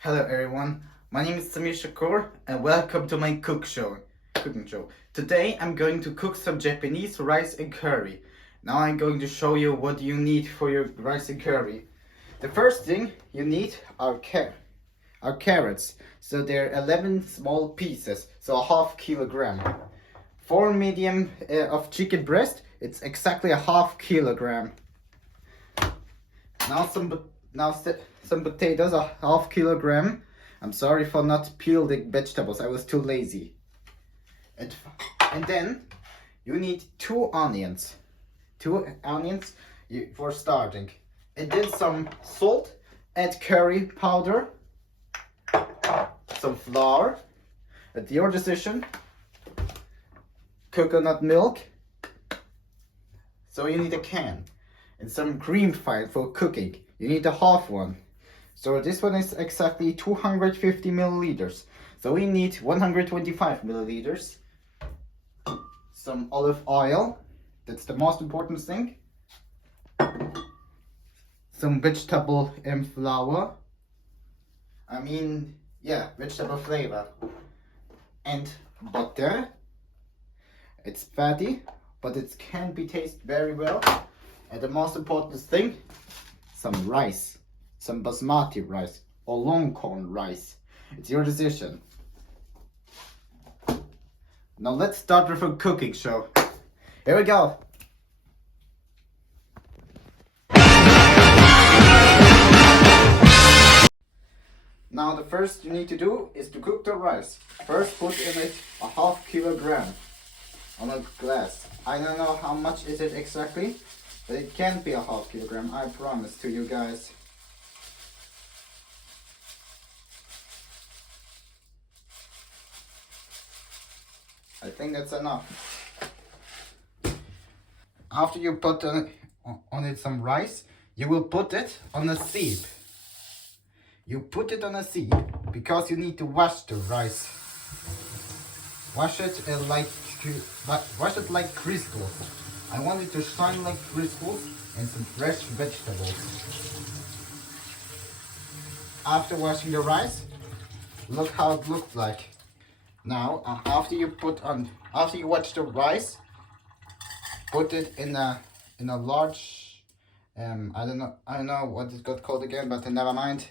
Hello everyone, my name is Samir and welcome to my cooking show. Today I'm going to cook some Japanese rice and curry. Now I'm going to show you what you need for your rice and curry. The first thing you need are carrots. So they're 11 small pieces, so a half kilogram. 4 medium of chicken breast, it's exactly a half kilogram. Now some potatoes, a half kilogram. I'm sorry for not peeling vegetables, I was too lazy. And then you need 2 onions. 2 onions for starting. And then some salt and curry powder. Some flour, at your decision. Coconut milk. So you need a can. And some cream file for cooking. You need a half one. So this one is exactly 250 milliliters. So we need 125 milliliters. Some olive oil. That's the most important thing. Some vegetable flour. Vegetable flavor. And butter. It's fatty, but it can be tasted very well. And the most important thing, some rice, some basmati rice or long corn rice. It's your decision. Now let's start with a cooking show. Here we go. Now the first you need to do is to cook the rice. First put in it a half kilogram on a glass. I don't know how much is it exactly. But it can't be a half kilogram, I promise to you guys. I think that's enough. After you put on it some rice, you will put it on a sieve. You put it on a sieve because you need to wash the rice. Wash it like crystals. I want it to shine like crystals and some fresh vegetables. After washing the rice, look how it looks like. Now, after you wash the rice, put it in a large, I don't know what it got called again, but never mind.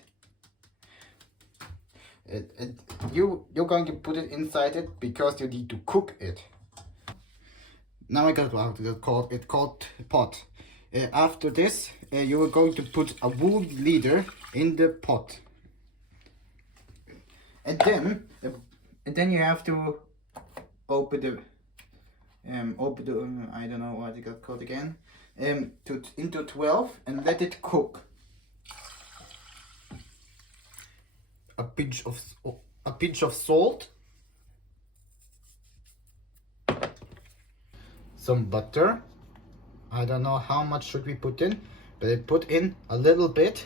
You're going to put it inside it because you need to cook it. Now I got what it's called pot. After this, you are going to put a wood leader in the pot, and then you have to open the I don't know what it got called again, into 12 and let it cook. A pinch of salt. Some butter. I don't know how much should we put in, but I put in a little bit.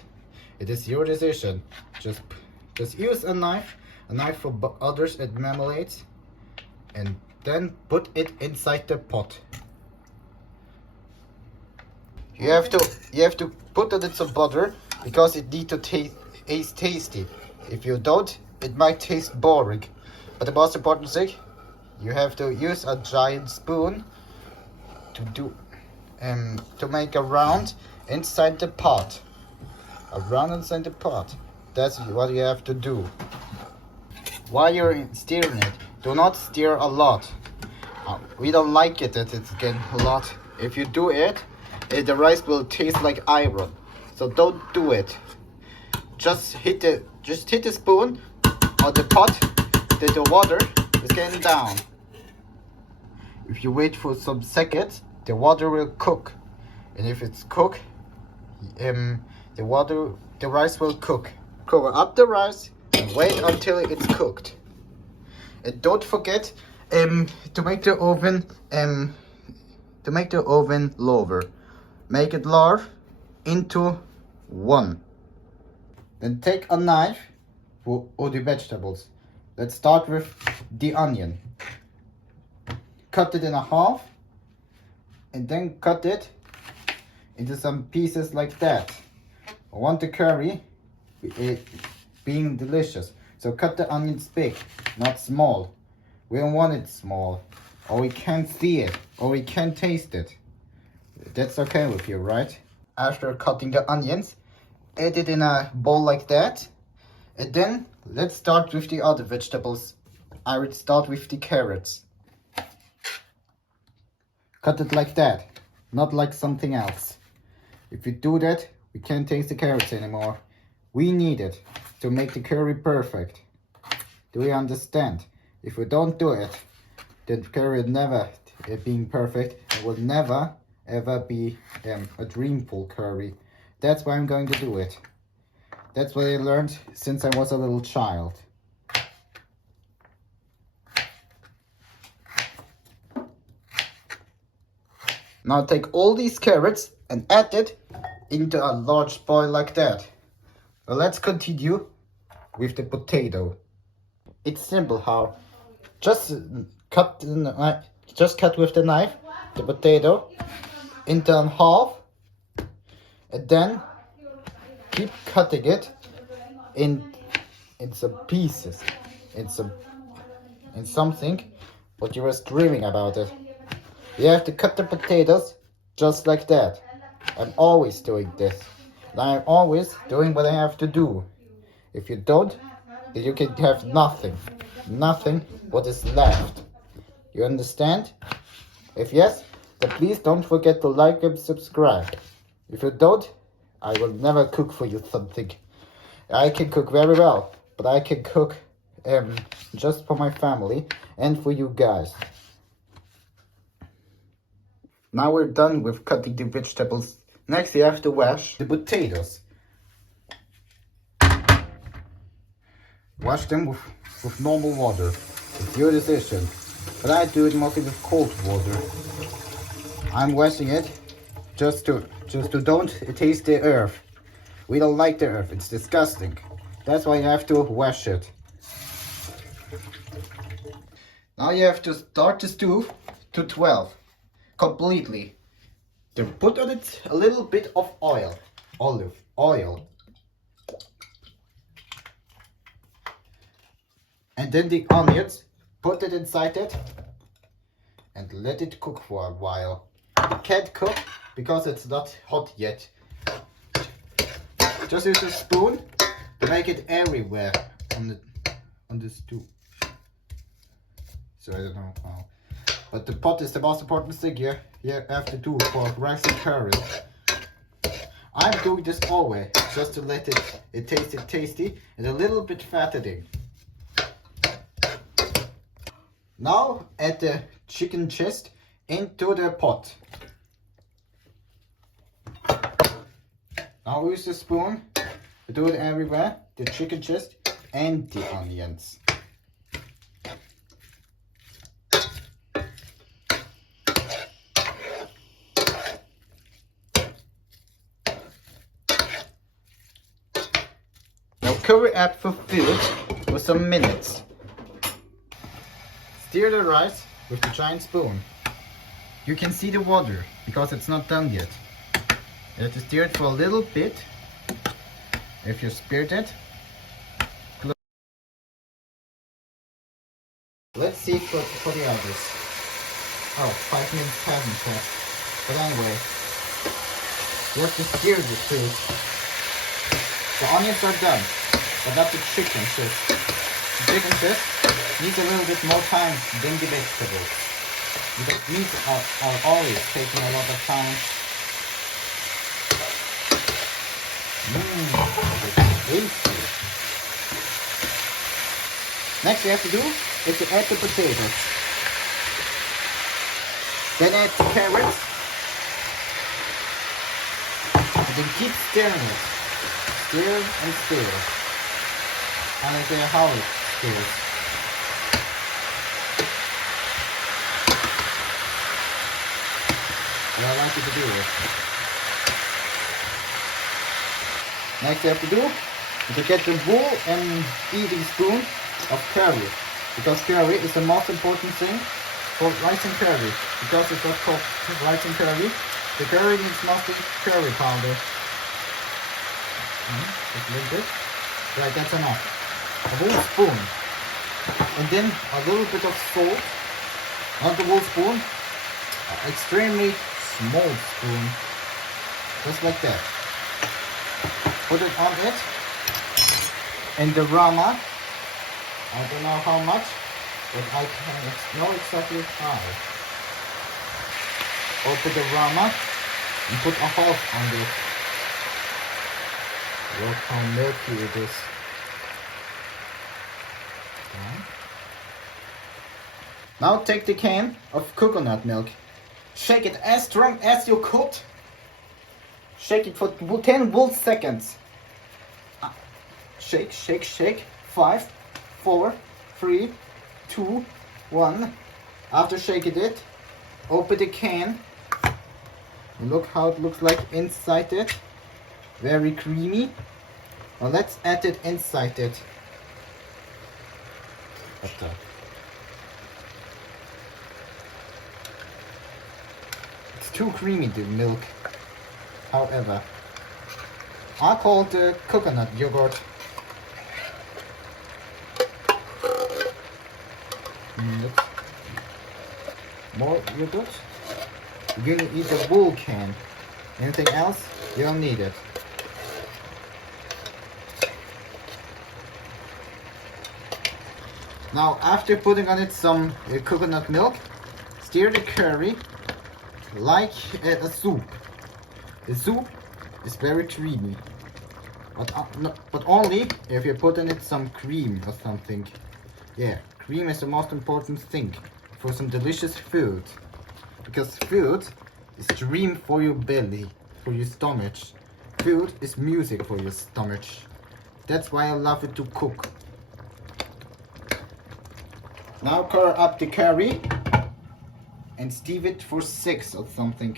It is your decision. Just use a knife for others at marmalades, and then put it inside the pot. You have to put it in some butter because it needs to taste tasty. If you don't, it might taste boring. But the most important thing, you have to use a giant spoon to make a round inside the pot. A round inside the pot. That's what you have to do. While you're stirring it, do not stir a lot. We don't like it that it's getting a lot. If you do it, the rice will taste like iron. So don't do it. Just hit the spoon or the pot that the water is getting down. If you wait for some seconds, the water will cook, and if it's cooked, the rice will cook. Cover up the rice and wait until it's cooked. And don't forget to make the oven lower. Make it lower into 1. Then take a knife for all the vegetables. Let's start with the onion. Cut it in half. And then cut it into some pieces like that. I want the curry being delicious. So cut the onions big, not small. We don't want it small, or we can't see it, or we can't taste it. That's okay with you, right? After cutting the onions, add it in a bowl like that. And then let's start with the other vegetables. I would start with the carrots. Cut it like that, not like something else. If you do that, we can't taste the carrots anymore. We need it to make the curry perfect. Do you understand? If we don't do it, then curry will never being perfect. It will never ever be a dreamful curry. That's why I'm going to do it. That's what I learned since I was a little child. Now take all these carrots and add it into a large bowl like that. Well, let's continue with the potato. It's simple how. Just cut with the knife the potato into half, and then keep cutting it in some pieces, in something what you were dreaming about it. You have to cut the potatoes just like that. I'm always doing this. And I'm always doing what I have to do. If you don't, then you can have nothing. Nothing what is left. You understand? If yes, then please don't forget to like and subscribe. If you don't, I will never cook for you something. I can cook very well, but I can cook just for my family and for you guys. Now we're done with cutting the vegetables. Next you have to wash the potatoes. Wash them with normal water. It's your decision. But I do it mostly with cold water. I'm washing it just to don't taste the earth. We don't like the earth, it's disgusting. That's why you have to wash it. Now you have to start the stove to 12. Completely. Then put on it a little bit of olive oil. And then the onions, put it inside it and let it cook for a while. It can't cook because it's not hot yet. Just use a spoon to make it everywhere on the stove. So I don't know how. But the pot is the most important thing you have to do for rice and curry. I'm doing this always, just to let it taste tasty and a little bit fattening. Now add the chicken chest into the pot. Now use the spoon to do it everywhere, the chicken chest and the onions. Cover up for food for some minutes. Stir the rice with the giant spoon. You can see the water because it's not done yet. You have to stir it for a little bit. If you stirred it, let's see for the others. Oh, 5 minutes hasn't passed. But anyway, you have to stir the food. The onions are done. But not the chicken chest. The chicken chest needs a little bit more time than the vegetables. Because meat are always taking a lot of time. Tasty. Next you have to do is to add the potatoes. Then add the carrots. And then keep stirring it. Stir and stir. I don't care how it goes. But I like you to do it. Next you have to do is to get the bowl and eating spoon of curry. Because curry is the most important thing for rice and curry. Because it's not called rice and curry. The curry needs mostly curry powder. Just a little bit. Right, that's enough. A whole spoon. And then a little bit of salt. Not the whole spoon. An extremely small spoon. Just like that. Put it on it. And the rama. I don't know how much, but I can know exactly how. Open the rama and put a half on it. Look how milky it is. Okay. Now take the can of coconut milk. Shake it as strong as you could. Shake it for 10 whole seconds. Shake, shake, shake. 5, 4, 3, 2, 1. After shaking it, open the can. Look how it looks like inside it. Very creamy. Now let's add it inside it. It's too creamy, the milk. However, I call the coconut yogurt. More yogurt. You're gonna eat the whole can. Anything else? You don't need it. Now, after putting on it some coconut milk, stir the curry like a soup. The soup is very creamy, but only if you put in it some cream or something. Yeah, cream is the most important thing for some delicious food, because food is dream for your belly, for your stomach. Food is music for your stomach. That's why I love it to cook. Now cover up the curry and steam it for 6 or something.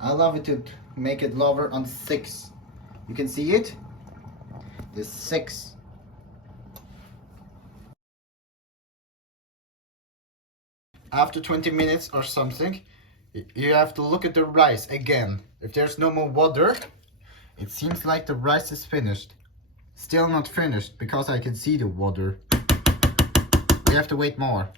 I love it to make it lower on 6. You can see it? The 6. After 20 minutes or something, you have to look at the rice again. If there's no more water, it seems like the rice is finished. Still not finished because I can see the water. We have to wait more.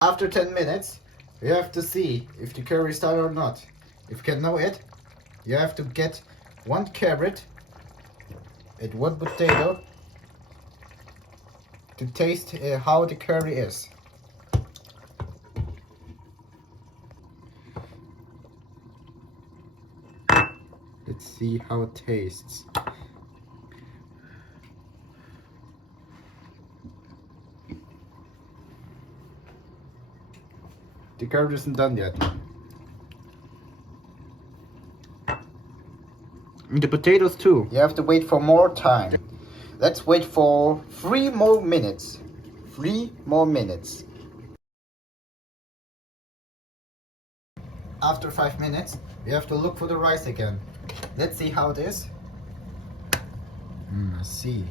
After 10 minutes, you have to see if the curry is done or not. If you can know it, you have to get 1 carrot and 1 potato to taste how the curry is. Let's see how it tastes. The curry isn't done yet. And the potatoes too. You have to wait for more time. Let's wait for 3 more minutes. 3 more minutes. After 5 minutes, we have to look for the rice again. Let's see how it is. I see.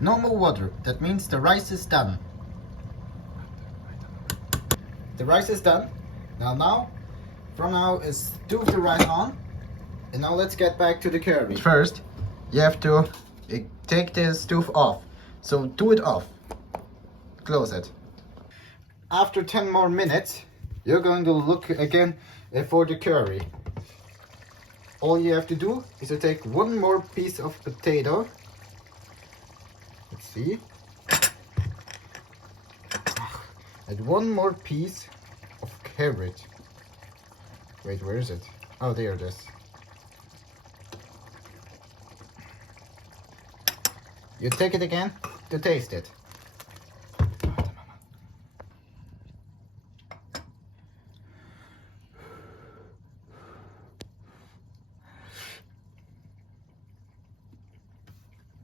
No more water. That means the rice is done. The rice is done. From now is stew the rice on. And now let's get back to the curry. First, you have to take the stove off. So do it off. Close it. After 10 more minutes, you're going to look again for the curry. All you have to do is to take 1 more piece of potato. Let's see. And 1 more piece of carrot. Wait, where is it? Oh, there it is. You take it again to taste it.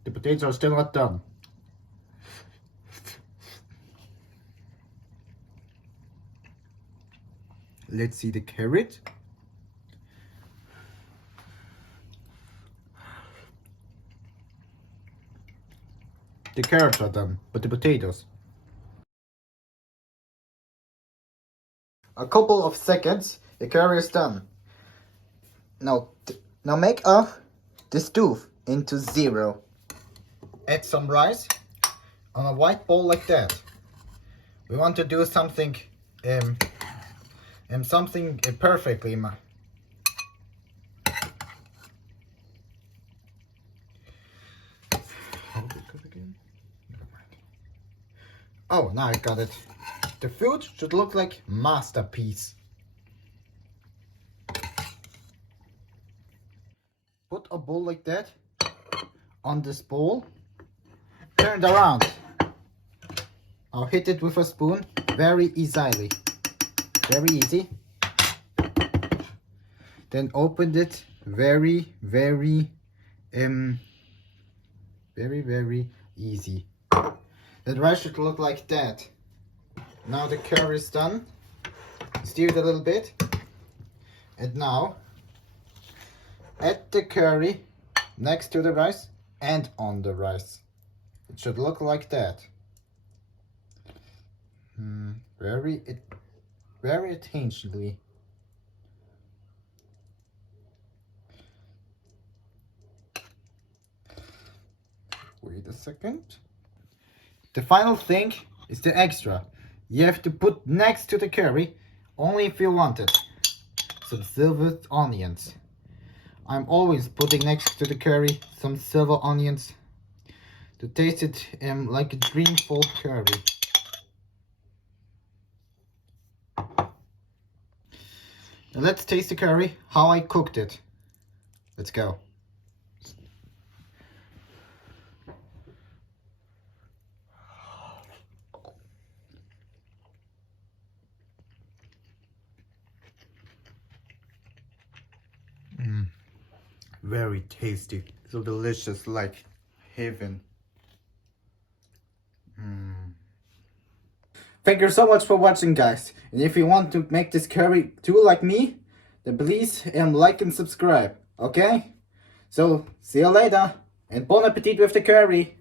The potatoes are still not done. Let's see the carrot. The carrots are done, but the potatoes. A couple of seconds, the curry is done. Now make the stove into 0. Add some rice on a white bowl like that. We want to do something perfectly. Oh, now I got it. The food should look like masterpiece. Put a bowl like that on this bowl. Turn it around. I'll hit it with a spoon very easily. Very easy. Then open it very easy. The rice should look like that. Now the curry is done. Stir it a little bit. And now add the curry next to the rice and on the rice. It should look like that. Very attentively. Wait a second. The final thing is the extra. You have to put next to the curry, only if you want it, some silver onions. I'm always putting next to the curry some silver onions to taste it like a dreamful curry. Now let's taste the curry, how I cooked it. Let's go. Very tasty, so delicious, like heaven. Thank you so much for watching, guys. And if you want to make this curry too like me, then please like and subscribe, okay? So see you later, and bon appetit with the curry.